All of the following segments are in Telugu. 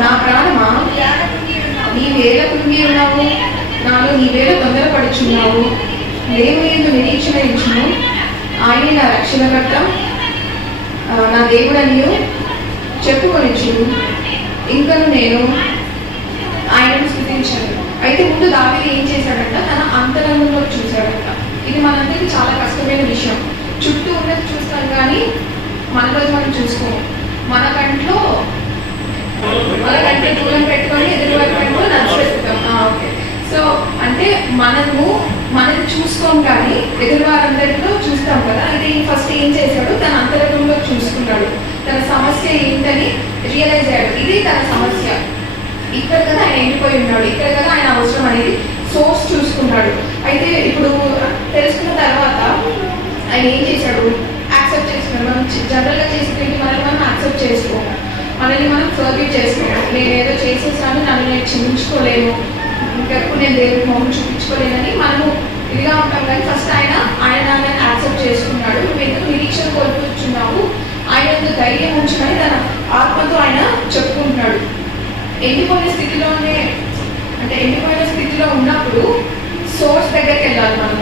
నా ప్రాణమా నీవేళ కృంగి ఉన్నావు, నాలో నీవేళ తొందరపడుచున్నావు. దేవునియందు నిరీక్షణ ఇచ్చును, ఆయనే నా రక్షణకర్త, నా దేవుడనియు చెప్పుకొనిచును. ఇంకను నేను ఆయనను స్తుతించాను. అయితే ముందు దావీదు ఏం చేశాడంట, తన అంతరంగంలో చూశాడంట. ఇది మనందరికీ చాలా కష్టమైన విషయం. చుట్టూ ఉన్నది చూస్తాం కానీ మన రోజు మనం చూసుకోము. మన కంట్లో దూరం పెట్టుకొని ఎదురు వైపు పెట్టుకొని నడిచిపెట్టుకుంటాం. ఓకే, సో అంటే మనది చూసుకోం కానీ ఎదురు వారందరిలో చూస్తాం కదా. ఇది ఫస్ట్ ఏం చేశాడు, తన అంతరంగంలో చూసుకున్నాడు. తన సమస్య ఏంటని రియలైజ్ అయ్యాడు. ఇది తన సమస్య. ఇక్కడ కదా ఆయన ఎండిపోయి ఉన్నాడు, ఇక్కడ కదా ఆయన అవసరం అనేది సోర్స్ చూసుకున్నాడు. అయితే ఇప్పుడు తెలుసుకున్న తర్వాత ఆయన ఏం చేశాడు, యాక్సెప్ట్ చేసుకున్నాడు. మనం జనరల్గా చేసుకుంటే మనల్ని మనం యాక్సెప్ట్ చేసుకోము, మనల్ని మనం ఫర్గివ్ చేసుకోము. నేనేదో చేసేసాను, నన్ను నేను క్షమించుకోలేను, ఇంకెప్పుడు నేను దేవుడికి మొహం చూపించుకోలేనని మనము ఇదిగా ఉంటాం. కానీ ఫస్ట్ ఆయన యాక్సెప్ట్ చేసుకున్నాడు. నువ్వు ఎందుకు నిరీక్షణ కోల్పోతున్నావు, ఆయన ఎందుకు ధైర్యం ఉంచుకొని తన ఆత్మతో ఆయన చెప్పుకుంటున్నాడు. ఎండిపోయిన స్థితిలో ఉన్నప్పుడు సోర్స్ దగ్గరికి వెళ్ళాలి. మనం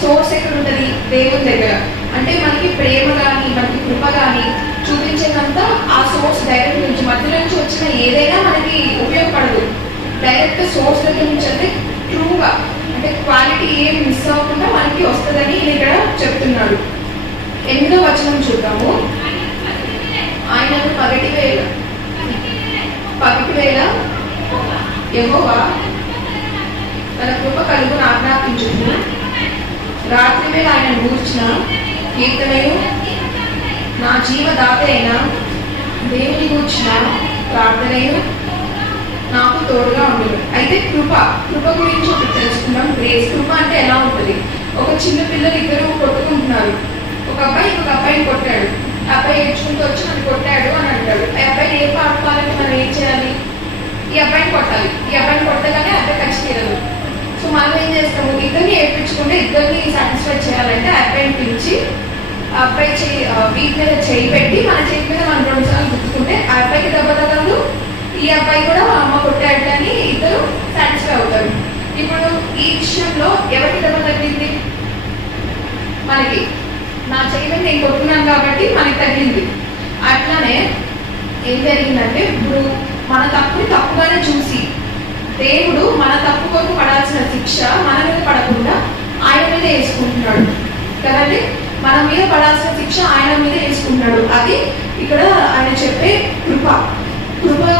సోర్స్ ఎక్కడ ఉంటుంది, దేవుని దగ్గర. అంటే మనకి ప్రేమ కానీ మనకి కృప కానీ చూపించేదంత ఆ సోర్స్ డైరెక్ట్ నుంచి, మధ్యలో నుంచి వచ్చిన ఏదైనా మనకి ఉపయోగపడదు. డైరెక్ట్ సోర్స్ దగ్గర నుంచి అంటే ట్రూగా, అంటే క్వాలిటీ ఏం మిస్ అవ్వకుండా మనకి వస్తుందని ఇక్కడ చెప్తున్నాడు. 8వ వచనం చూద్దాము. ఆయనను పగటి వేళ యెహోవా తన కృప కలుగును ఆజ్ఞాపించును. రాత్రి వేళ ఆయన గూర్చిన కీర్తనయు నా జీవదాత అయిన దేవుని గూర్చిన ప్రార్థనయు నాకు తోడుగా ఉండదు. అయితే కృప గురించి ఒకటి తెలుసుకుందాం. గ్రేస్. కృప అంటే ఎలా ఉంటుంది, ఒక చిన్న పిల్లలు ఇద్దరు కొట్టుకుంటున్నారు. ఒక అబ్బాయి ఇంకొక అబ్బాయిని కొట్టాడు. అబ్బాయి ఏడ్చుకుంటూ వచ్చి నన్ను కొట్టాడు అని అంటాడు. ఆ అబ్బాయిని ఏం పాడుకోవాలంటే మనం ఏం చేయాలి, ఈ అబ్బాయిని కొట్టాలి. ఈ అబ్బాయిని కొట్టగానే అబ్బాయి ఖర్చు తీరదు. సో మనం ఏం చేస్తాము, ఇద్దరిని ఏడ్పించుకుంటే ఇద్దరిని సాటిస్ఫై చేయాలంటే ఆ అబ్బాయిని పిలిచి ఆ అబ్బాయి వీటి మీద చేయి పెట్టి మన చేతి మీద మనం 2 సార్లు గుర్తుకుంటే ఆ అబ్బాయికి దెబ్బ తగలదు, ఈ అబ్బాయి కూడా మా అమ్మ కొట్టాడు అని ఇద్దరు సాటిస్ఫై అవుతారు. ఇప్పుడు ఈ విషయంలో ఎవరికి దెబ్బ తగిలింది, మనకి. నా చేయి మీద నేను కొట్టుకున్నాను కాబట్టి మనకి తగిలింది. అట్లానే ఏం జరిగిందంటే, ఇప్పుడు మన తప్పుని తప్పుగానే చూసి దేవుడు మన తప్పు కొరకు పడాల్సిన శిక్ష మన మీద పడకుండా ఆయన మీద వేసుకుంటున్నాడు కదండి. మన మీద పడాల్సిన శిక్ష ఆయన మీద వేసుకుంటున్నాడు. అది ఇక్కడ ఆయన చెప్పే కృప.